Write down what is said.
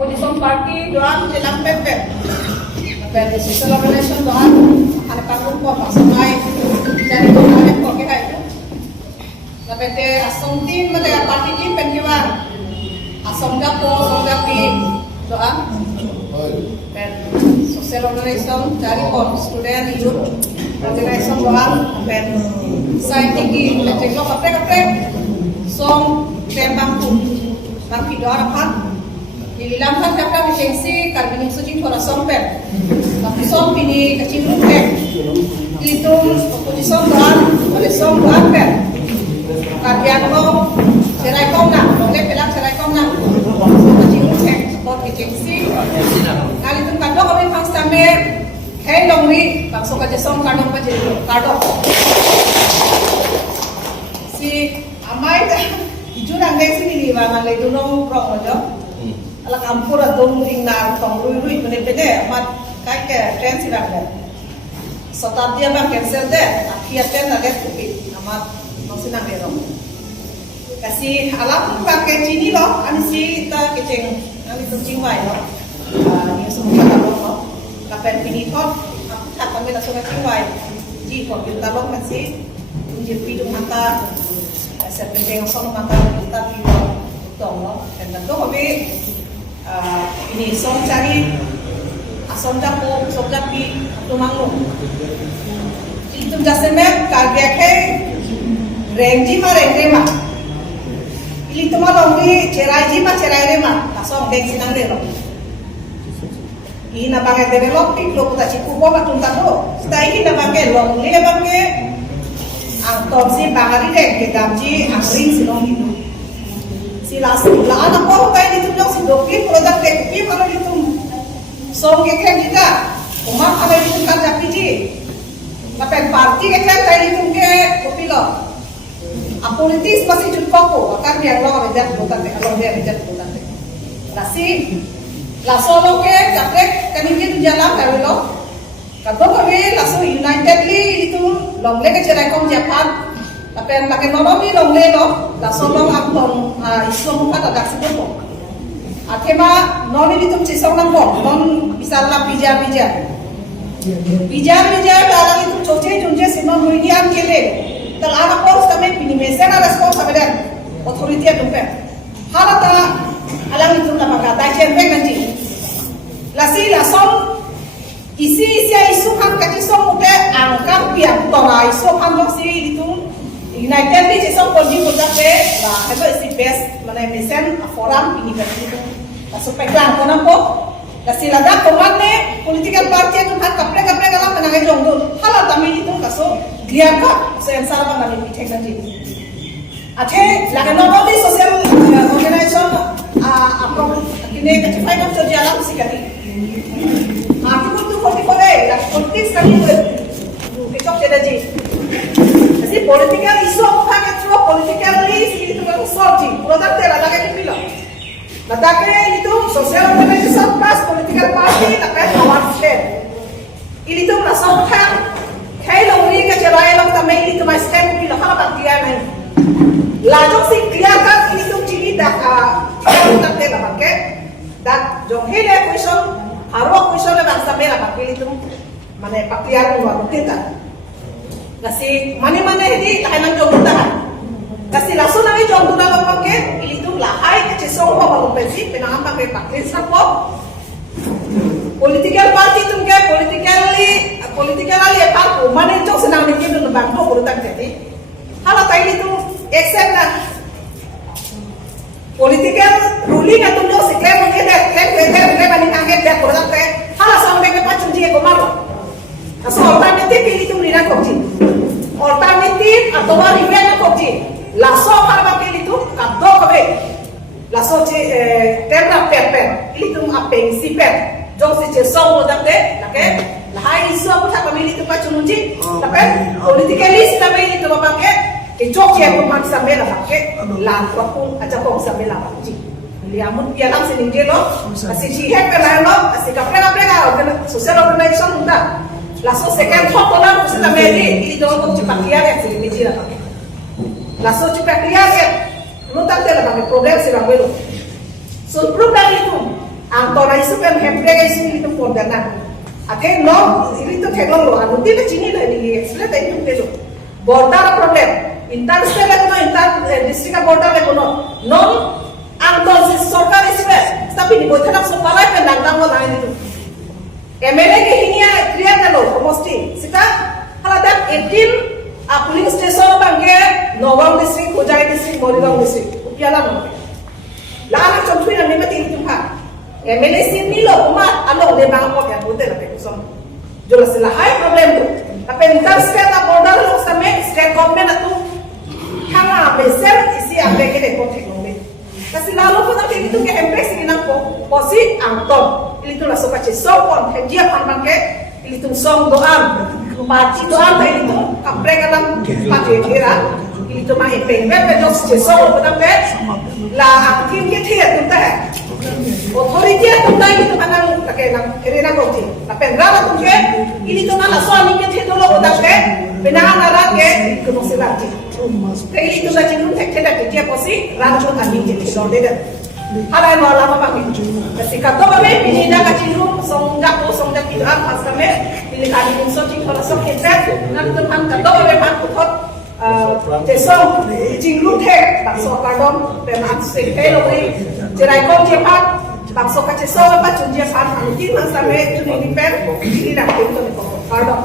opposition party doang jelang pepet. Dari social organization doang ada panggung kok masamai dari doang kok kayak itu. Tapi asam tim mereka party tim penjual asam gapi doang. Dan social organization dari student youth organization doang dan scientific teknologi kapre song tembang doang apa? Dilamkan kakak menjengsi karbining suci thora sompet, tapi som ini kecil rumpet, itu oposisi doang, oleh som doang pet, karbian lo cerai kongna, oleh pelang cerai kongna, kecil rumpet, sport menjengsi, kali itu kadang kami pangstame, hei longwi, bangsa kerja som kadang kadang, si amai dah, hijau nanggai sini nih, bang, nanggai dulu prok aja. Ala kampur atau muring nar tong rui pene amat kai ke tren sirak deh. Sotat dia bang cancel deh. Akhir tren ada kupi amat nongsinang deh dong. Kasih alam pakai cini loh. Ani si ta keceng ani tu cingwai loh. Ni semua tak loh. Kapan pini tot aku tak kami tak suka cingwai. Ji kok kita loh masih tunjuk hidung mata. Sepenting song mata kita hidung tong loh. Dan tentu kami ini song cari asam dapo song dapi atau mangu itu jaseme kargeke renji ma ini cuma longi cerai rema asam deng sinang relo ini nabange develop iklo puta ciku bo matun tado stai ini nabange longi nabange angtom si bangari deng ke damji angring silong itu silas lah anak kau kayak gitu dong si doki produk teknik kalau gitu song kekren kita umat kalau gitu kan tapi ji tapi parti kekren kayak gitu ke kopi lo apolitis masih cukup kok akan dia lo belajar produk kalau dia belajar produk nasi laso lo ke kapek kan ini jalan kali lo kado kami laso unitedly itu long le ke cerai kom Japan tapi yang pakai nolongi long lelo, langsung long akton isu muka tak sebut. Akhirnya noni itu cisong nangkong, non bisa lah bija. Dalam itu coce semua muridian kele. Telah anak pos kami pini mesen ada skor sahaja, otoriti dompet. Halata alang itu nama kata cendeng nanti. Lasi langsung isi isu kan kacisong muda angkat piang tora isu kan loksi itu. United di cisong polisi muda ke lah itu isi best mana mesen forum ini berarti supaya kelang konon kok kasih lada komande political party itu kan kapre kalah menangai jongdul halat kami itu kaso dia kak saya ansar apa nanti teknologi aje laga nobody social organization apa ini kecifai kan kerja alam sekali aku tuh politik lah politik sekali itu jadi jadi political isu apa kan politically itu kan solving produk tela lagi dipilih Ladaknya itu sosial organization plus political party takkan awal share ini tuh merasa kan kayak lori kecerai lo tamai itu masih kan pilih apa dia nih lajong sih kelihatan ini tuh ciri dah kita tela pakai dan jong hele question haro question le bangsa bela pakai itu mana paklian luar kita kasi mana ini lain jong tahan kasi langsung nanti jong dalam pakai itu lahai kecesong bawa pensi penang pakai pakai sapo political party itu ke politically apa mana jong senang dikit dengan bangko urutan jadi hal tadi itu accept lah political ruling atau jong seklaim mungkin deh banding angin deh urutan teh hal sampai ke pacun dia kemana so alternatif itu berikan kopji alternatif atau ribuan kopji laso pakai itu kado kabe laso terra perper itu apa isi per jong si cesong udah deh oke lahai isu apa tak kami itu pacun uji tapi politically kami itu pakai kecok ya pun sampai lah pakai lah waktu aja kong sampai lah uji liamun pialam sini jelo masih sihat kan lo masih kapre social organization udah laso second top orang mesti tamedi ini dong kok cepat lihat ya sini jira pakai laso cepat lihat ya lu tak tela pakai program sih bang so program itu Antora isu kan hembrega isu itu pondana. Ake no itu teknologi lo, anu tidak cini lah ini. Sudah tak itu itu. Border problem. Intan state ko intan district border ko non anton si sorkar isu tapi di botanak so palai kan nangkang mo na itu. MLA ke hinia clear na lo komosti. Sika haladak 18 police station bangge Nogam district, Hojai district, Morigaon district. Upiala mo. Lahat chompi na nimati itu ha. MLA sini lo umat alo de bang ko ya bote la pe kusong. Jola sila high problem tu. Tapi intan state border lo same state government atu kanga besar isi ambe ke de ko teknologi. Kasi lalo po na itu ke empresa ni nako posi angton. Itu la soka che sopon dia pan ke itu song doam. Paci doam ta itu kaprega lang pati kira. Itu mah epeng be dos che song po pe la akin ke thia tu ta. Authority tu ta itu manang take nang erena ko ti. Tapi rala tu ke ini tu na so ani ke thia dolo po ta pe benang na ke ko no se la ti. Kaya itu saja nung teknik dia posi rancu kami jadi sorder. Ada yang lama banget. Ketika tu kami ini dah kacilum songjak tidak pas kami pilih kami insocing kalau sok kita nanti tuhan kata kami pukul jesong jinglu teh tak sok kardom pemat sekelo ni cerai kau cepat tak sok kacesong apa cunjia pan nanti masa kami tu ni pen ini dah itu kardom.